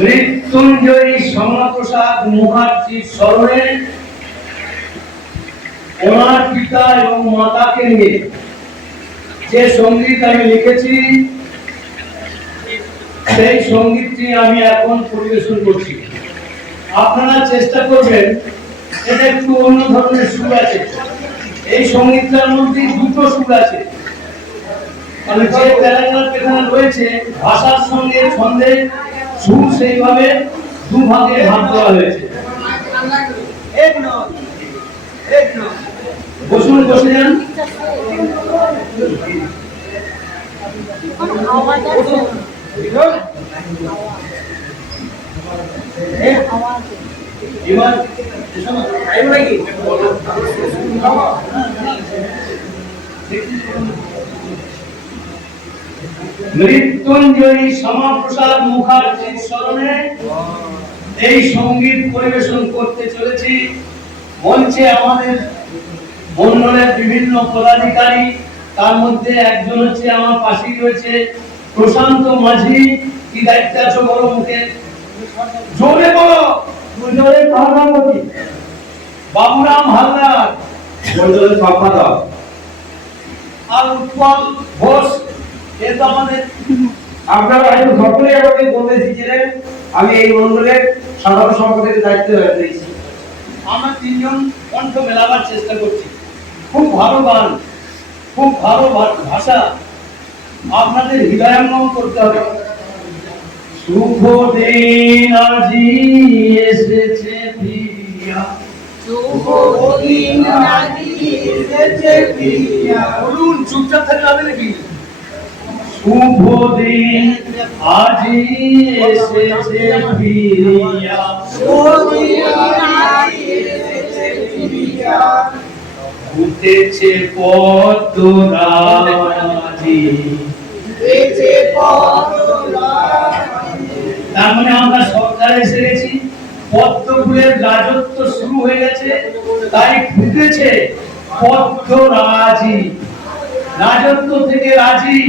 মৃত্যুঞ্জয়ী শ্যামাপ্রসাদ মুখার্জির স্মরণে ওনার পিতা এবং মাতাকে নিয়ে যে সঙ্গীত আমি লিখেছি সেই সঙ্গীতটি আমি এখন পরিবেশন করছি। আপনারা চেষ্টা করবেন, এটা একটু অন্য ধরনের সুর আছে। এই সঙ্গীতটার মধ্যে দুটো সুর আছে, মানে যে তেলেঙ্গানা পেখানা রয়েছে ভাষার সঙ্গে ছন্দে সুর সেইভাবে দুভাগে ভাগ করা হয়েছে। বসুন, বসে যান। মৃত্যুঞ্জয়ী শ্যামাপ্রসাদ মুখার্জির স্মরণে এই সঙ্গীত পরিবেশন করতে চলেছি। মঞ্চে আমাদের মন্ডলের বিভিন্ন পদাধিকারী, তার মধ্যে একজন হচ্ছে আমার পাশেই রয়েছে প্রশান্ত মাঝি। কি দায়িত্ব আছে বলো মুখে, জোরে বলো। মন্ডলের সভাপতি বাবুরাম হালদার, মন্ডলের সম্পাদক। আর উৎপল ঘোষ, এতো আমাদের আপনারা হয়তো সকলেই আমাকে বলতে এসেছিলেন, আমি এই মন্ডলের সাধারণ সম্পাদকের দায়িত্ব পেয়েছি। আমরা তিনজন কণ্ঠ মেলাবার চেষ্টা করছি। খুব ভালো গান, খুব ভালো ভাষা, আপনাদের হৃদয়ঙ্গম করতে হবে। শুভ দিন আজি এসেছে ফিরিয়া, শুভ দিন আজি এসেছে ফিরিয়া। বলুন, চুপচাপ থাকলে হবে নাকি? শুভ দিন আজি এসেছে ফিরিয়া, শুভ দিন আজি এসেছে ফিরিয়া। উঠেছে পদ্মরাজি, উঠেছে পদ্মরাজি। তার মানে আমরা সরকারে এসে গেছি, পদ্ম ফুলের রাজত্ব শুরু হয়ে গেছে, তাই ফুটেছে পদ্মরাজি, রাজত্ব থেকে রাজি।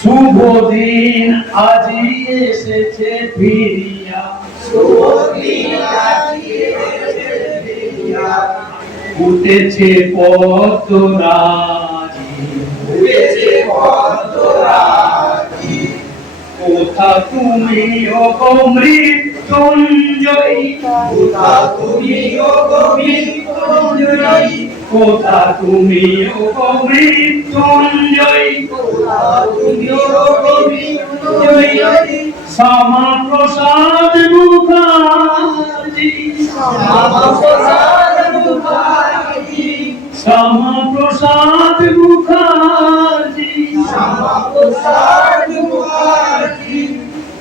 শুভ দিন আজি এসেছে ফিরিয়া, শুভ দিন আজি এসেছে ফিরিয়া। উঠেছে পদ্মরাজি, উঠেছে পদ্মরাজি। কোথা তুমি ওগো মৃত্যুঞ্জয়ী, কোথা তুমি ওগো মৃত্যুঞ্জয়ী, কোথা তুমি ওগো মৃত্যুঞ্জয়ী, কোথা তুমি ওগো মৃত্যুঞ্জয়ী। শ্যামাপ্রসাদ মুখার্জি, শ্যামাপ্রসাদ মুখার্জি, শ্যামাপ্রসাদ মুখার্জি, শ্যামাপ্রসাদ মুখার্জি।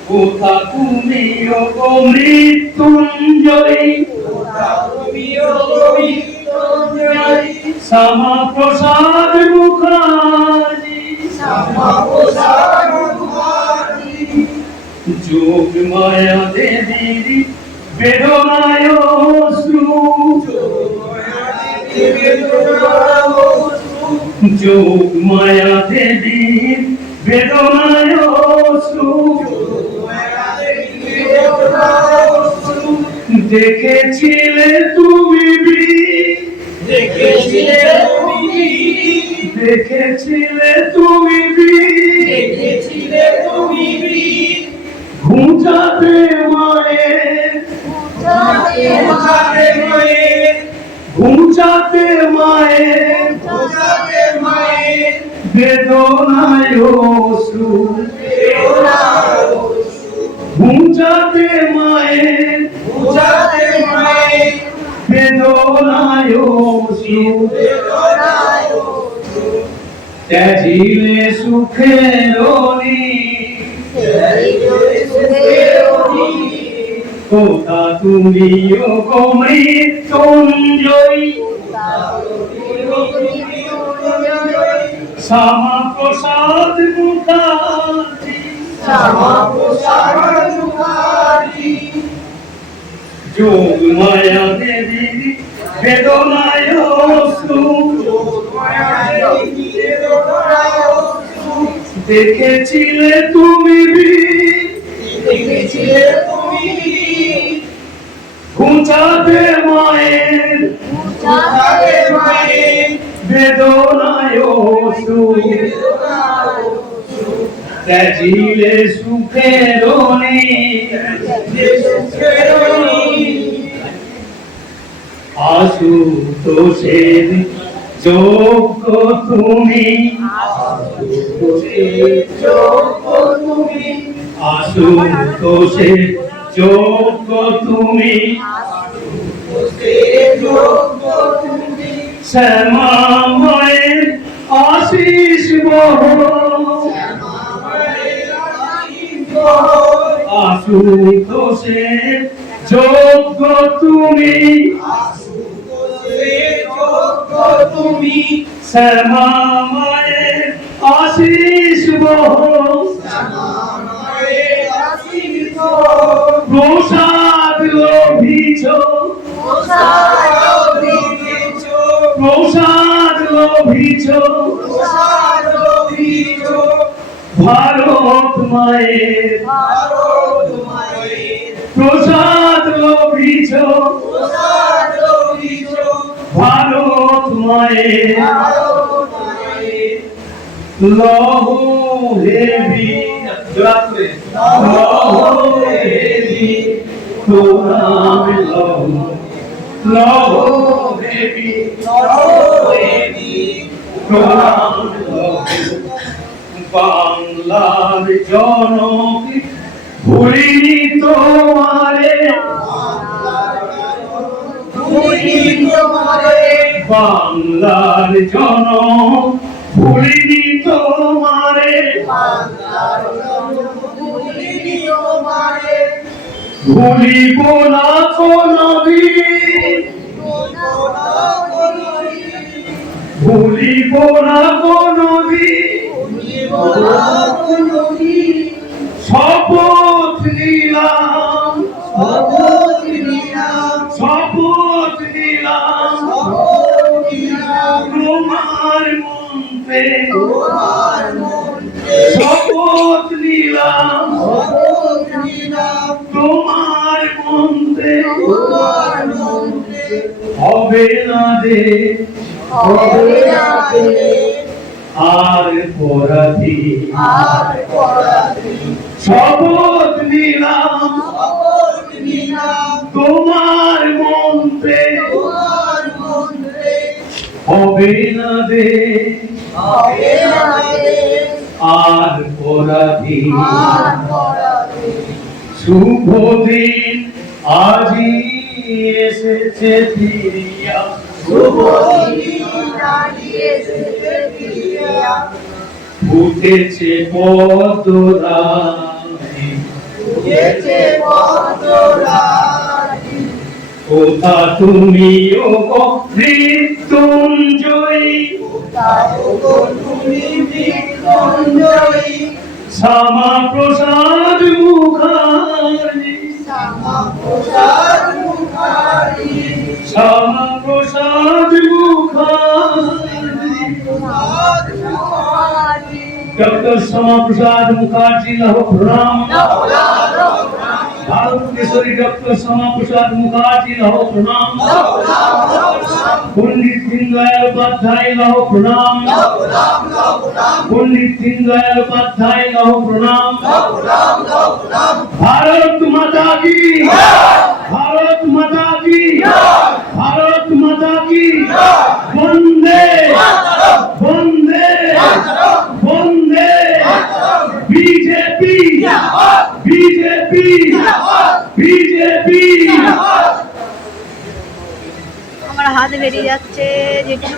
কোথা তুমি ওগো মৃত্যুঞ্জয়ী, কোথা তুমি ওগো মৃত্যুঞ্জয়ী। শ্যামাপ্রসাদ মুখার্জি, শ্যামাপ্রসাদ মুখার্জি। যোগমায়া দেবীর বেদনায় অশ্রু, যোগমায়া দেবীর বেদনায় অশ্রু। দেখেছিলে তুমি বীর, দেখেছিলে তুমি, দেখেছিলে তুমি বীর, দেখেছিলে তুমি বীর। ঘুঁচাতে মায়ের, ঘুঁচাতে মায়ের, ঘুঁচাতে মায়ের, ঘুঁচাতে মায়ের। বেদনায় অশ্রু, বেদনায় অশ্রু। ঘুঁচাতে মায়ের, ঘুঁচাতে মায়ের। বেদনায় অশ্রু, বেদনায় অশ্রু। ত্যাজিলে সুখের কোথা তুমি ওগো মৃত্যুঞ্জয়ী, শ্যামাপ্রসাদ মুখার্জি, শ্যামাপ্রসাদ মুখার্জি। যোগমায়া দেবীর বেদনায় অশ্রু, যোগমায়া দেবীর বেদনায় অশ্রু। দেখেছিলে তুমি ঘুচাতে মায়ের বেদনায় সুখ ত্যাজিলে সুখের আশুতোষের যোগ্য তুমি আশুতোষের যোগ্য তুমি শ্যামা মায়ের আশিস বহ আশুতোষের যোগ্য তুমি শ্যামা মায়ের আশিস বহ প্রসাদ লোভিছ প্রসাদ লোভিছ ভারত মায়ের প্রসাদ লোভিছ ভারত মায়ের লহ হেবি লহ হেবি প্রণাম লহ হেবি প্রণাম বাংলার জনক ভুলিনি তোমারে বাংলার জনক ভুলিনি তোমারে ভুলিব না কোনদিন ভুলিব না কোনদিন শপথ নিলাম শপথ নিলাম তোমার মন্ত্রে শপথ নিলাম তোমার মন্ত্রে হবে না দে আর পরাধী শপথ নিলাম তোমার মন্ত্রে হবে না দে আর পরাধী শুভ দিন আজি এসেছে ফিরিয়া ফুটেছে পদ্মরাণী কোথা তুমি ও মৃত্যুঞ্জয়ী শ্যামা প্রসাদ মুখার্জী শ্যামা প্রসাদ মুখার্জী डॉक्टर श्यामा प्रसाद मुखर्जी लहो प्रणाम भारत केसरी डॉक्टर श्यामा प्रसाद मुखर्जी लहो प्रणाम पंडित दीनदयाल उपाध्याय लहो प्रणाम पंडित दीनदयाल उपाध्याय लहो प्रणाम भारत माता की भारत माता की भारत माता की वंदे वंदे वंदे बीजेपी बीजेपी बीजेपी আমার হাত বেরিয়ে যাচ্ছে যেটু